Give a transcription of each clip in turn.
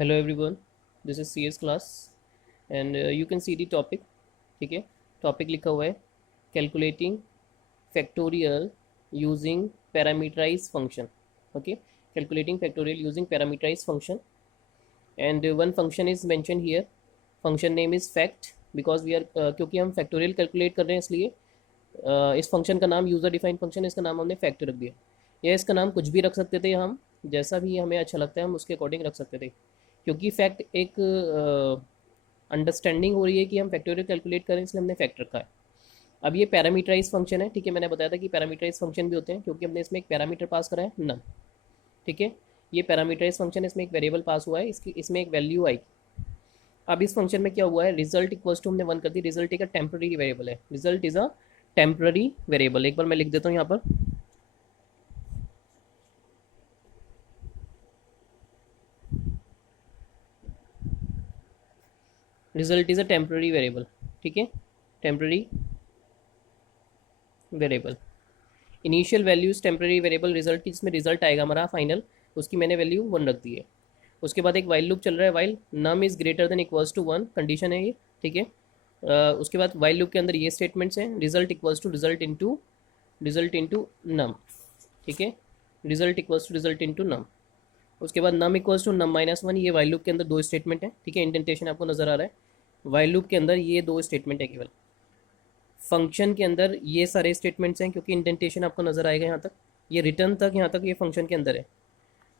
Hello everyone, this is CS class and you can see the topic. ठीक है, topic लिखा हुआ है calculating factorial using parameterize function. Okay, calculating factorial using parameterize function and one function is mention here. Function name is fact because we are क्योंकि हम factorial calculate कर रहे हैं इसलिए इस फंक्शन का नाम यूज़र डिफाइंड फंक्शन है, इसका नाम हमने फैक्ट रख दिया. या इसका नाम कुछ भी रख सकते थे हम, जैसा भी हमें अच्छा लगता है हम उसके अकॉर्डिंग रख सकते थे, क्योंकि फैक्ट एक अंडरस्टैंडिंग हो रही है कि हम फैक्टोरियल कैलकुलेट करें, इसलिए हमने फैक्ट रखा है. अब ये पैरामीटराइज फंक्शन है. ठीक है, मैंने बताया था कि पैरामीटराइज फंक्शन भी होते हैं क्योंकि हमने इसमें एक पैरामीटर पास करा है नम. ठीक है, ये पैरामीटराइज फंक्शन है, इसमें एक वेरिएबल पास हुआ है, इसकी इसमें एक वैल्यू आई. अब इस फंक्शन में क्या हुआ है, रिजल्ट इक्वल्स टू हमने वन कर दी. रिजल्ट एक टेम्पररी वेरिएबल है, result is a temporary variable. एक बार मैं लिख देता हूँ यहाँ पर, result is a temporary variable. ठीक है, temporary variable. Initial values temporary variable result की, जिसमें रिजल्ट आएगा हमारा फाइनल, उसकी मैंने वैल्यू वन रख दी है. उसके बाद एक वाइल लूप चल रहा है, while num is greater than equals to one, condition है ये. ठीक है, उसके बाद वाइल लूप के अंदर ये स्टेटमेंट्स हैं, result equals to result into num. ठीक है, result equals to result into num. उसके बाद num equals to num minus one. ये वाइल लूप के अंदर दो स्टेटमेंट है. ठीक है, इंडेंटेशन आपको नजर आ रहा है. वाइल लूप के अंदर ये दो स्टेटमेंट है केवल. फंक्शन के अंदर ये सारे स्टेटमेंट्स हैं क्योंकि इंडेंटेशन आपको नजर आएगा यहाँ तक, ये रिटर्न तक यहाँ तक ये फंक्शन के अंदर है.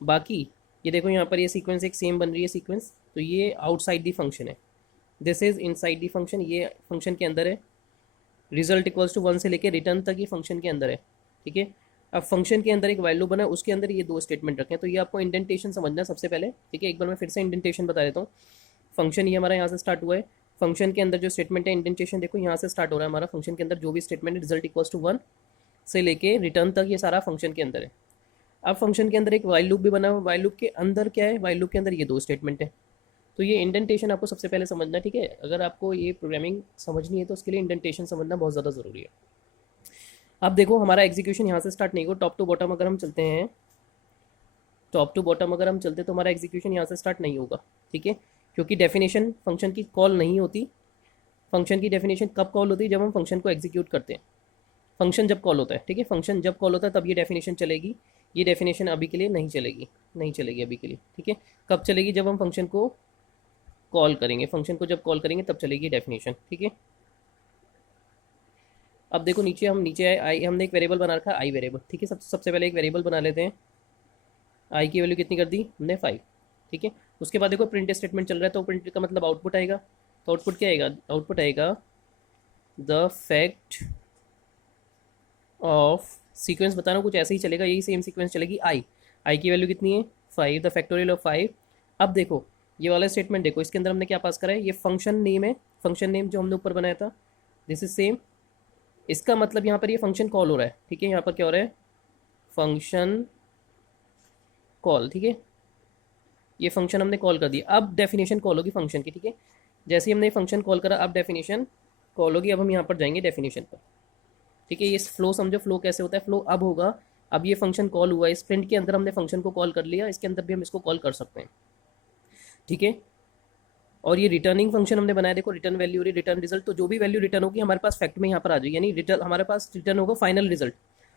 बाकी ये देखो यहाँ पर ये सीक्वेंस एक सेम बन रही है सीक्वेंस, तो ये आउटसाइड दी फंक्शन है. This is inside the function, ये फंक्शन के अंदर है. रिजल्ट इक्वल्स टू वन से लेकर रिटर्न तक ये फंक्शन के अंदर है. ठीक है, अब फंक्शन के अंदर एक वैल्यू बना है, उसके अंदर ये दो स्टेटमेंट रखे हैं, तो ये आपको इंडेंटेशन समझना है सबसे पहले. ठीक है, एक बार मैं फिर से इंडेंटेशन बता देता हूँ. फंक्शन ये हमारा यहाँ से स्टार्ट हुआ है, फंक्शन के अंदर जो स्टेटमेंट है इंडेंटेशन देखो यहाँ से स्टार्ट हो रहा है हमारा. फंक्शन के अंदर जो भी स्टेटमेंट है रिजल्ट इक्वल्स टू वन से लेके रिटर्न तक ये सारा फंक्शन के अंदर है. अब फंक्शन के अंदर एक वाइल लूप भी बना हुआ है, वाइल लूप के अंदर क्या है, वाइल लूप के अंदर ये दो स्टेटमेंट है. तो ये इंडेंटेशन आपको सबसे पहले समझना है. ठीक है, अगर आपको ये प्रोग्रामिंग समझनी है तो उसके लिए इंडेंटेशन समझना बहुत ज़्यादा ज़रूरी है. अब देखो हमारा एग्जीक्यूशन यहाँ से स्टार्ट नहीं हो, टॉप टू बॉटम अगर हम चलते हैं, टॉप टू बॉटम अगर हम चलते हैं तो हमारा एग्जीक्यूशन यहाँ से स्टार्ट नहीं होगा. ठीक है, क्योंकि डेफिनेशन फंक्शन की कॉल नहीं होती. फंक्शन की डेफिनेशन कब कॉल होती है, जब हम फंक्शन को एग्जीक्यूट करते हैं. फंक्शन जब कॉल होता है, ठीक है, फंक्शन जब कॉल होता है तब ये डेफिनेशन चलेगी. ये डेफिनेशन अभी के लिए नहीं चलेगी, नहीं चलेगी अभी के लिए. ठीक है, कब चलेगी, जब हम फंक्शन को कॉल करेंगे, फंक्शन को जब कॉल करेंगे तब चलेगी डेफिनेशन. ठीक है, अब देखो नीचे हम नीचे आए, आई हमने एक वेरिएबल बना रखा है आई वेरिएबल. ठीक है, सबसे पहले एक वेरिएबल बना लेते हैं. आई की वैल्यू कितनी कर दी हमने 5. ठीक है, उसके बाद देखो प्रिंट स्टेटमेंट चल रहा है, तो प्रिंट का मतलब आउटपुट आएगा. तो आउटपुट क्या आएगा, आउटपुट आएगा द फैक्ट ऑफ, सीक्वेंस बता रहा हूँ कुछ ऐसे ही चलेगा, यही सेम सीक्वेंस चलेगी. आई की वैल्यू कितनी है 5, द फैक्टोरियल ऑफ 5. अब देखो ये वाला स्टेटमेंट देखो, इसके अंदर हमने क्या पास करा है, ये फंक्शन नेम है, फंक्शन नेम जो हमने ऊपर बनाया था, दिस इज सेम. इसका मतलब यहाँ पर ये फंक्शन कॉल हो रहा है. ठीक है, यहाँ पर क्या हो रहा है, फंक्शन कॉल. ठीक है, ये फंक्शन हमने कॉल कर दिया. अब डेफिनेशन कॉल होगी फंक्शन की. ठीक है, जैसे ही हमने फंक्शन कॉल करा अब डेफिनेशन कॉल होगी. अब हम यहाँ पर जाएंगे डेफिनेशन पर. ठीक है, ये फ्लो समझो, फ्लो कैसे होता है, फ्लो अब होगा. अब ये फंक्शन कॉल हुआ है, इस प्रिंट के अंदर हमने फंक्शन को कॉल कर लिया, इसके अंदर भी हम इसको कॉल कर सकते हैं. ठीक है, और ये रिटर्निंग फंक्शन हमने बनाया, देखो रिटर्न वैल्यू, रिटर्न रिजल्ट. तो जो भी वैल्यू रिटर्न होगी हमारे पास फैक्ट में यहाँ पर आ जाएगी, यानी रिटर्न हमारे पास रिटर्न होगा फाइनल रिजल्ट.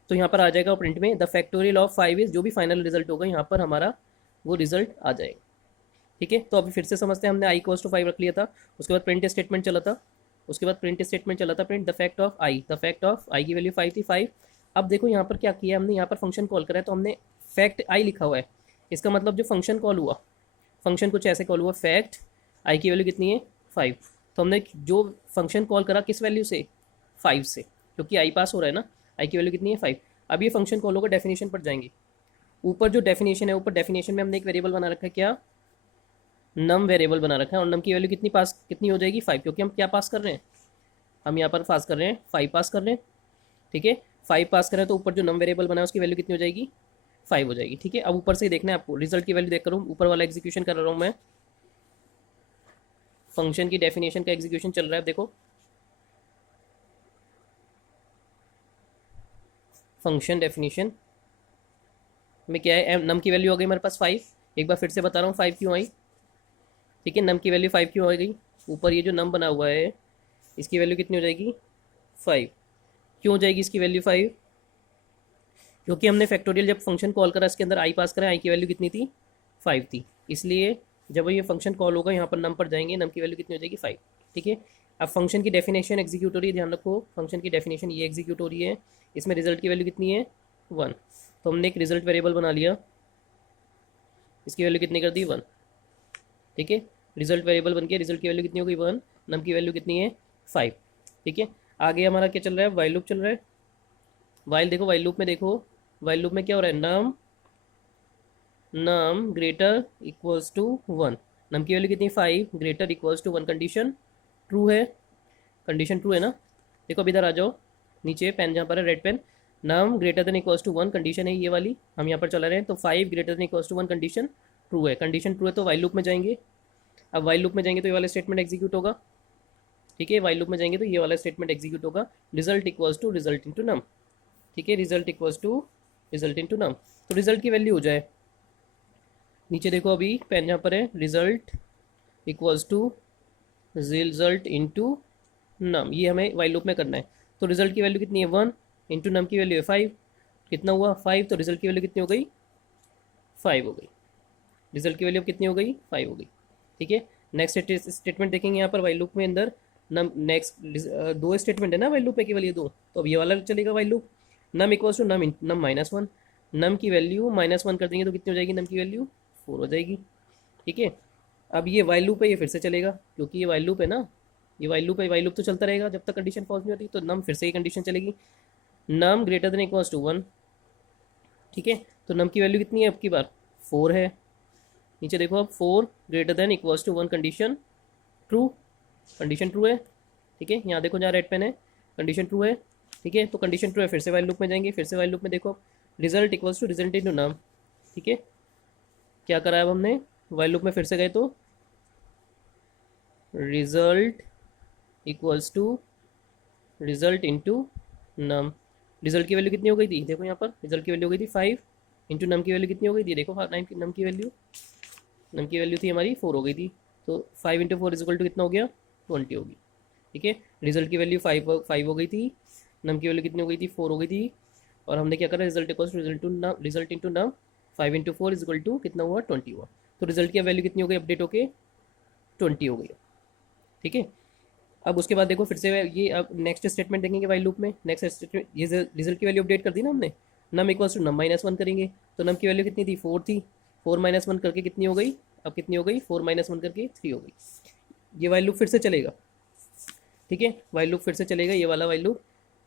तो यहाँ पर आ जाएगा प्रिंट में द फैक्टोरियल ऑफ 5 इज, जो भी फाइनल रिजल्ट होगा यहाँ पर हमारा वो रिजल्ट आ जाएगा. ठीक है, तो अभी फिर से समझते हैं. हमने आई इक्वल्स टू 5 रख लिया था, उसके बाद प्रिंट स्टेटमेंट चला था, उसके बाद प्रिंट स्टेटमेंट चला था, print the fact of i, the fact of i की वैल्यू 5 थी 5. अब देखो यहाँ पर क्या किया हमने, यहाँ पर फंक्शन कॉल करा है, तो हमने फैक्ट आई लिखा हुआ है. इसका मतलब जो फंक्शन कॉल हुआ, फंक्शन कुछ ऐसे कॉल हुआ, फैक्ट आई की वैल्यू कितनी है 5. तो हमने जो फंक्शन कॉल करा किस वैल्यू से, 5 से, क्योंकि आई पास हो रहा है ना, आई की वैल्यू कितनी है 5. अब ये फंक्शन कॉल होगा, डेफिनेशन पर जाएंगे. ऊपर जो डेफिनेशन है, ऊपर डेफिनेशन में हमने एक वेरिएबल बना रखा है, क्या, नम वेरिएबल बना रखा है, और नम की वैल्यू कितनी हो जाएगी 5, क्योंकि हम क्या पास कर रहे हैं, हम यहाँ पर पास कर रहे हैं 5 पास कर रहे हैं. ठीक है, 5 पास करें तो ऊपर जो नम वेरिएबल बना है उसकी वैल्यू कितनी हो जाएगी 5 हो जाएगी. ठीक है, अब ऊपर से ही देखना है आपको, रिजल्ट की वैल्यू देख कर ऊपर वाला एग्जीक्यूशन कर रहा हूँ मैं, फंक्शन की डेफिनेशन का एग्जीक्यूशन चल रहा है. देखो फंक्शन डेफिनेशन में क्या है, नम की वैल्यू हो गई हमारे पास 5. एक बार फिर से बता रहा हूँ 5 क्यों आई, ठीक है, नम की वैल्यू 5 क्यों आ गई, ऊपर ये जो नम बना हुआ है इसकी वैल्यू कितनी हो जाएगी 5। क्यों हो जाएगी इसकी वैल्यू 5, क्योंकि हमने फैक्टोरियल जब फंक्शन कॉल करा इसके अंदर आई पास करा, आई की वैल्यू कितनी थी 5 थी, इसलिए जब ये फंक्शन कॉल होगा यहाँ पर नम पर जाएंगे, नम की वैल्यू कितनी हो जाएगी 5। ठीक है, अब फंक्शन की डेफिनेशन एग्जीक्यूट हो रही है, ध्यान रखो फंक्शन की डेफिनेशन ये एग्जीक्यूट हो रही है, इसमें रिजल्ट की वैल्यू कितनी है 1। तो हमने एक रिजल्ट वेरिएबल बना लिया, इसकी वैल्यू कितनी कर दी 1। ठीक है, रिजल्ट वेरिएबल बन के रिजल्ट की वैल्यू कितनी हो गई 1, नम की वैल्यू कितनी है 5। ठीक है, आगे हमारा क्या चल रहा है, वाइल लूप चल रहा है। वाइल देखो, वाइल लूप में देखो, वाइल लूप में क्या हो रहा है, num greater equals to 1, num की वैल्यू कितनी 5, greater equals to 1, condition true है, कंडीशन ट्रू है ना। देखो अब इधर आ जाओ नीचे, पेन जहाँ पर है red pen, num greater than equals to 1 condition है ये वाली, हम यहाँ पर चला रहे हैं, तो 5 greater than equals to 1 condition true है, कंडीशन ट्रू है तो वाइल लूप में जाएंगे। अब वाइल लूप में जाएंगे तो ये वाला स्टेटमेंट एग्जीक्यूट होगा। ठीक है, वाइल लूप में जाएंगे तो ये वाला स्टेटमेंट एग्जीक्यूट होगा, result equals to result into num. ठीक है, result equals to result into num, तो रिजल्ट की वैल्यू हो जाए, नीचे देखो अभी पेन जहाँ पर है, result equals to result into num, ये हमें वाइल लूप में करना है। तो रिजल्ट की वैल्यू कितनी है 1, इंटू नम की वैल्यू है 5, कितना हुआ 5, तो रिजल्ट की वैल्यू कितनी हो गई 5 हो गई, रिजल्ट की वैल्यू कितनी हो गई 5 हो गई। ठीक है, नेक्स्ट स्टेटमेंट देखेंगे यहाँ पर वाइल लूप में अंदर, नम नेक्स्ट दो स्टेटमेंट है ना वाइल लूप में, केवल ये दो, तो अब ये वाला चलेगा while loop, num equals to num num -1, num की वैल्यू -1 कर देंगे तो कितनी हो जाएगी, नम की वैल्यू 4 हो जाएगी। ठीक है, अब ये वाइल लूप है, ये फिर से चलेगा क्योंकि ये वाइल लूप है ना, ये वाइल लूप है, वाइल लूप तो चलता रहेगा जब तक कंडीशन फॉल्स नहीं होती, तो नम फिर से ये कंडीशन चलेगी, नम ग्रेटर देन इक्वल्स टू 1। ठीक है, तो नम की वैल्यू कितनी है अब की बार 4 है, नीचे देखो अब 4 greater than equals to 1 condition true, condition true है। ठीक है, यहाँ देखो जहाँ रेड पेन है, कंडीशन ट्रू है। ठीक है, तो कंडीशन ट्रू है, फिर से वाइल लूप में जाएंगे, फिर से वाइल लूप में देखो result equals to result into num. ठीक है, क्या करा है अब हमने, वाइल लूप में फिर से गए तो result equals to result into num, result की वैल्यू कितनी हो गई थी, देखो यहाँ पर रिजल्ट की वैल्यू हो गई थी 5, इंटू नम की वैल्यू कितनी हो गई थी, देखो नम की वैल्यू, नम की वैल्यू थी हमारी 4 हो गई थी, तो 5 इंटू 4 इजिकल टू कितना हो गया 20 होगी। ठीक है, रिजल्ट की वैल्यू 5 हो गई थी, नम की वैल्यू कितनी हो गई थी 4 हो गई थी, और हमने क्या करा, result equals to result into num, 5 into 4 equal to कितना हुआ 20 हुआ, तो रिजल्ट की वैल्यू कितनी हो गई, अपडेट होके 20 हो गई। ठीक है, अब उसके बाद देखो फिर से ये, अब नेक्स्ट स्टेटमेंट देखेंगे वाइल लूप में, नेक्स्ट स्टेटमेंट ये रिजल्ट की वैल्यू अपडेट कर दी ना हमने, नम इक्वल्स टू नम -1 करेंगे, तो नम की वैल्यू कितनी थी 4 थी, 4 -1 करके कितनी हो गई, अब कितनी हो गई 4 -1 करके 3 हो गई। ये वाइल लूप फिर से चलेगा। ठीक है, वाइल लूप फिर से चलेगा, ये वाला वाइल लूप,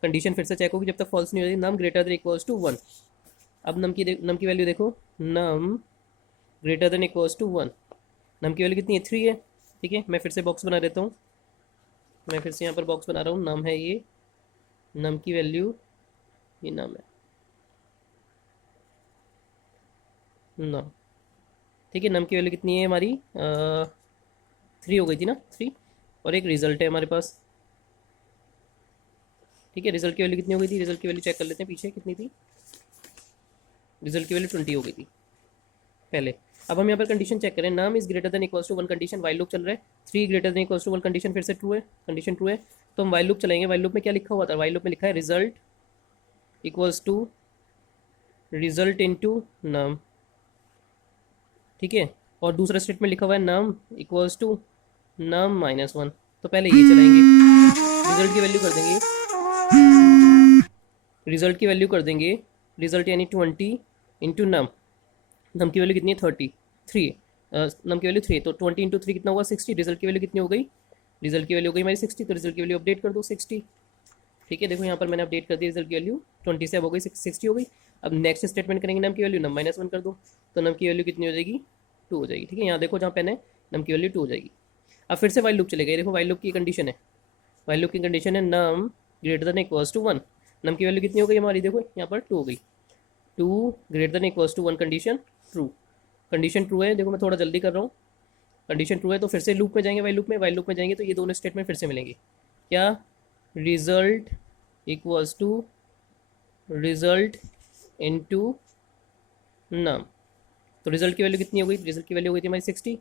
कंडीशन फिर से चेक होगी जब तक फॉल्स नहीं हो रही, नम ग्रेटर देन इक्वल्स टू 1। अब नम की वैल्यू देखो, नम greater than equals to 1, num की वैल्यू कितनी है 3 है। ठीक है, मैं फिर से बॉक्स बना देता हूँ, मैं फिर से यहाँ पर बॉक्स बना रहा हूँ, नम है ये, नम की वैल्यू ये नम है नम। ठीक है, नम की वैल्यू कितनी है हमारी 3 हो गई थी ना 3, और एक रिजल्ट है हमारे पास। ठीक है, रिजल्ट की वैल्यू कितनी हो गई थी, रिजल्ट की वैल्यू चेक कर लेते हैं पीछे कितनी थी, रिजल्ट की वैल्यू 20 हो गई थी पहले। अब हम यहाँ पर कंडीशन चेक करें, num is greater than equals to 1 condition, while loop चल रहा है, 3 greater than equals to 1 condition फिर से ट्रू है, कंडीशन ट्रू है, तो हम वाइल लूप चलाएंगे। वाइल लूप में क्या लिखा हुआ था, वाइल लूप में लिखा है result equals to result into num. ठीक है, और दूसरा स्टेटमेंट लिखा हुआ है नाम इक्वल्स टू नाम -1, तो पहले ये चलाएंगे, रिजल्ट की वैल्यू कर देंगे, रिजल्ट की वैल्यू कर देंगे, रिजल्ट यानी 20 इंटू नम, नम की वैल्यू कितनी है 3, नम की वैल्यू 3, तो 20 इंटू 3 कितना हुआ 60, रिजल्ट की वैल्यू कितनी हो गई, रिजल्ट की वैल्यू हो गई हमारी 60, तो रिजल्ट की वैल्यू अपडेट कर दो 60। ठीक है, देखो यहाँ पर मैंने अपडेट कर दी, रिजल्ट की वैल्यू 20 से अब हो गई 60 हो गई। अब नेक्स्ट स्टेटमेंट करेंगे, नम की वैल्यू नम -1 कर दो, तो नम की वैल्यू कितनी हो जाएगी 2 हो जाएगी। ठीक है, यहाँ देखो जहाँ पेन है, नम की वैल्यू 2 हो जाएगी। अब फिर से वाइल लूप चलेगा, देखो वाइल लूप की कंडीशन है, वाइल लूप की कंडीशन है num greater than equals to 1, num की वैल्यू कितनी हो गई हमारी, देखो यहाँ पर 2 हो गई, 2 greater than equals to 1 condition true, condition true है। देखो मैं थोड़ा जल्दी कर रहा हूँ, कंडीशन ट्रू है तो फिर से लूप में जाएंगे, वाइल लूप में जाएंगे तो ये दोनों स्टेटमेंट फिर से मिलेंगे, क्या, result equals to result into num, तो रिजल्ट की वैल्यू कितनी हो गई, रिजल्ट की वैल्यू हो गई थी हमारी 60,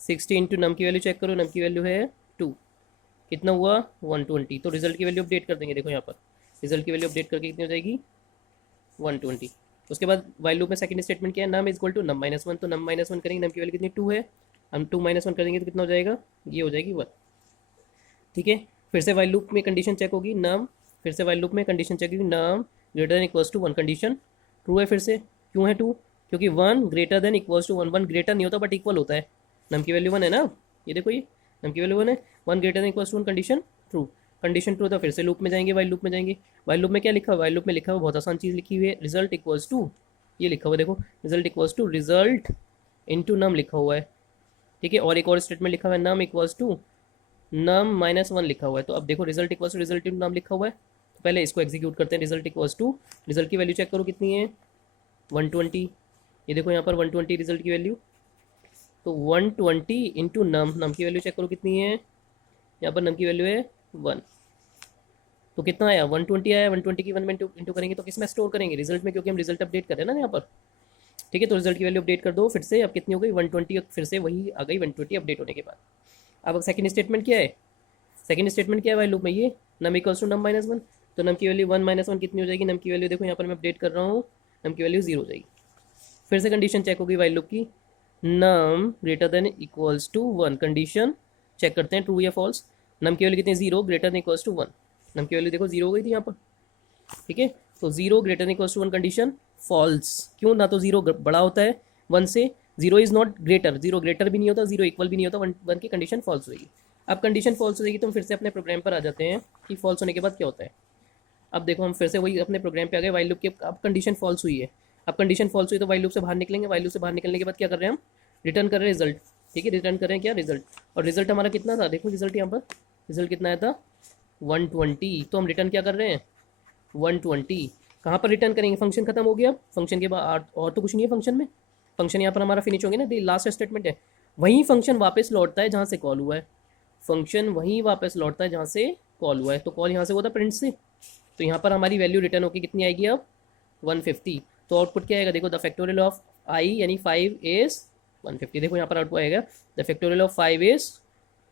60 इंटू नम की वैल्यू चेक करो, नम की वैल्यू है 2, कितना हुआ 120। तो रिजल्ट की वैल्यू अपडेट कर देंगे, देखो यहाँ पर रिजल्ट की वैल्यू अपडेट करके कितनी हो जाएगी 120। उसके बाद वाइल लूप में सेकंड स्टेटमेंट क्या है, num is equal to num minus one, तो नम माइनस वन करेंगे, नम की वैल्यू कितनी 2 है, हम 2 माइनस वन करेंगे तो कितना हो जाएगा, ये हो जाएगी 1। ठीक है, फिर से वाइल लूप में कंडीशन चेक होगी नम, फिर से वाइल लूप में कंडीशन चेक होगी num greater than equals to 1, condition true है। फिर से क्यों है 2, क्योंकि 1 greater than equals to 1, 1 greater नहीं होता बट इक्वल होता है, नम की वैल्यू 1 है ना, ये देखो ये नम की वैल्यू 1 है, 1 greater than equals to 1, condition true, condition true. तो फिर से लूप में जाएंगे, वाइल लूप में जाएंगे, वाइल लूप में क्या लिखा हुआ है, वाइल लूप में लिखा हुआ बहुत आसान चीज़ लिखी हुई है, रिजल्ट इक्वल्स टू, ये लिखा हुआ है देखो, result equals to result into num लिखा हुआ है। ठीक है, और एक और स्टेटमेंट लिखा हुआ है num equals to num minus one लिखा हुआ है। तो अब देखो result equals to result into num लिखा हुआ है, तो पहले इसको एग्जीक्यूट करते हैं, रिजल्ट इक्वल्स टू, रिजल्ट की वैल्यू चेक करो कितनी है 120, ये देखो यहाँ पर 120 रिजल्ट की वैल्यू, तो 120 इंटू नम, नम की वैल्यू चेक करो कितनी है, यहाँ पर नम की वैल्यू है 1, तो कितना आया 120 आया, 120 की 1 में इंटू करेंगे तो किस में स्टोर करेंगे, रिजल्ट में, क्योंकि हम रिजल्ट अपडेट कर रहे हैं ना यहाँ पर। ठीक है, तो रिजल्ट की वैल्यू अपडेट कर दो फिर से, अब कितनी हो गई 120, फिर से वही आ गई 120 अपडेट होने के बाद। अब सेकंड स्टेटमेंट क्या है, सेकंड स्टेटमेंट क्या है वाइल लूप में, ये num equals to num minus one, तो नम की वैल्यू 1 माइनस वन कितनी हो जाएगी, नम की वैल्यू देखो यहाँ पर मैं अपडेट कर रहा हूँ, नम की वैल्यू 0 हो जाएगी। फिर से कंडीशन चेक होगी वाइल लूप की, num greater than equals to 1, condition check करते हैं ट्रू या फॉल्स, नम की वैल्यू कितनी 0 greater than equals to 1, num की वैल्यू देखो 0 हो गई थी यहाँ पर। ठीक है, तो 0 greater than equals to 1 condition false, क्यों, ना तो 0 बड़ा होता है 1 से, 0 इज नॉट ग्रेटर, 0 ग्रेटर भी नहीं होता, 0 इक्वल भी नहीं होता, 1 की कंडीशन फॉल्स होगी। अब कंडीशन फॉल्स हो जाएगी तो हम फिर से अपने प्रोग्राम पर आ जाते हैं कि फॉल्स होने के बाद क्या होता है। अब देखो हम फिर से वही अपने प्रोग्राम पे आ गए, वाइल लूप की अब कंडीशन फॉल्स हुई है, अब कंडीशन फॉल्स हुई तो वाइल लूप से बाहर निकलेंगे, वाइल लूप से बाहर निकलने के बाद क्या कर रहे हैं हम, रिटर्न कर रहे हैं रिजल्ट। ठीक है, रिटर्न कर रहे हैं क्या रिजल्ट, और रिजल्ट हमारा कितना था, देखो रिजल्ट यहाँ पर, रिजल्ट कितना आया था 120, तो हम रिटर्न क्या कर रहे हैं 120, कहाँ पर रिटर्न करेंगे, फंक्शन खत्म हो गया, फंक्शन के बाद और तो कुछ नहीं है फंक्शन में, फंक्शन यहाँ पर हमारा फिनिश हो गया ना, लास्ट स्टेटमेंट है, वहीं फंक्शन वापस लौटता है जहाँ से कॉल हुआ है, फंक्शन वहीं वापस लौटता है जहाँ से कॉल हुआ है, तो कॉल यहाँ से हुआ था प्रिंट से, तो यहाँ पर हमारी वैल्यू रिटर्न होकर कितनी आएगी अब 150, तो आउटपुट क्या आएगा देखो, द फैक्टोरियल ऑफ आई यानी 5 इज 150, देखो यहाँ पर आउटपुट आएगा द फैक्टोरियल ऑफ 5 इज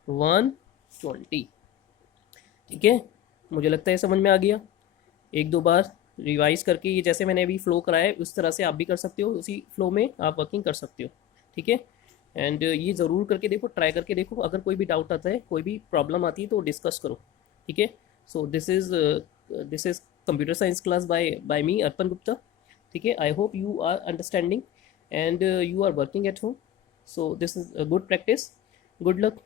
120। ठीक है, मुझे लगता है समझ में आ गया, एक दो बार रिवाइज करके ये जैसे मैंने अभी फ्लो कराया उस तरह से आप भी कर सकते हो, उसी फ्लो में आप वर्किंग कर सकते हो। ठीक है, एंड ये ज़रूर करके देखो, ट्राई करके देखो, अगर कोई भी डाउट आता है, कोई भी प्रॉब्लम आती है तो डिस्कस करो। ठीक है, so this is computer science class by me Arpan Gupta. ठीक है, I hope you are understanding and you are working at home, so this is a good practice, good luck.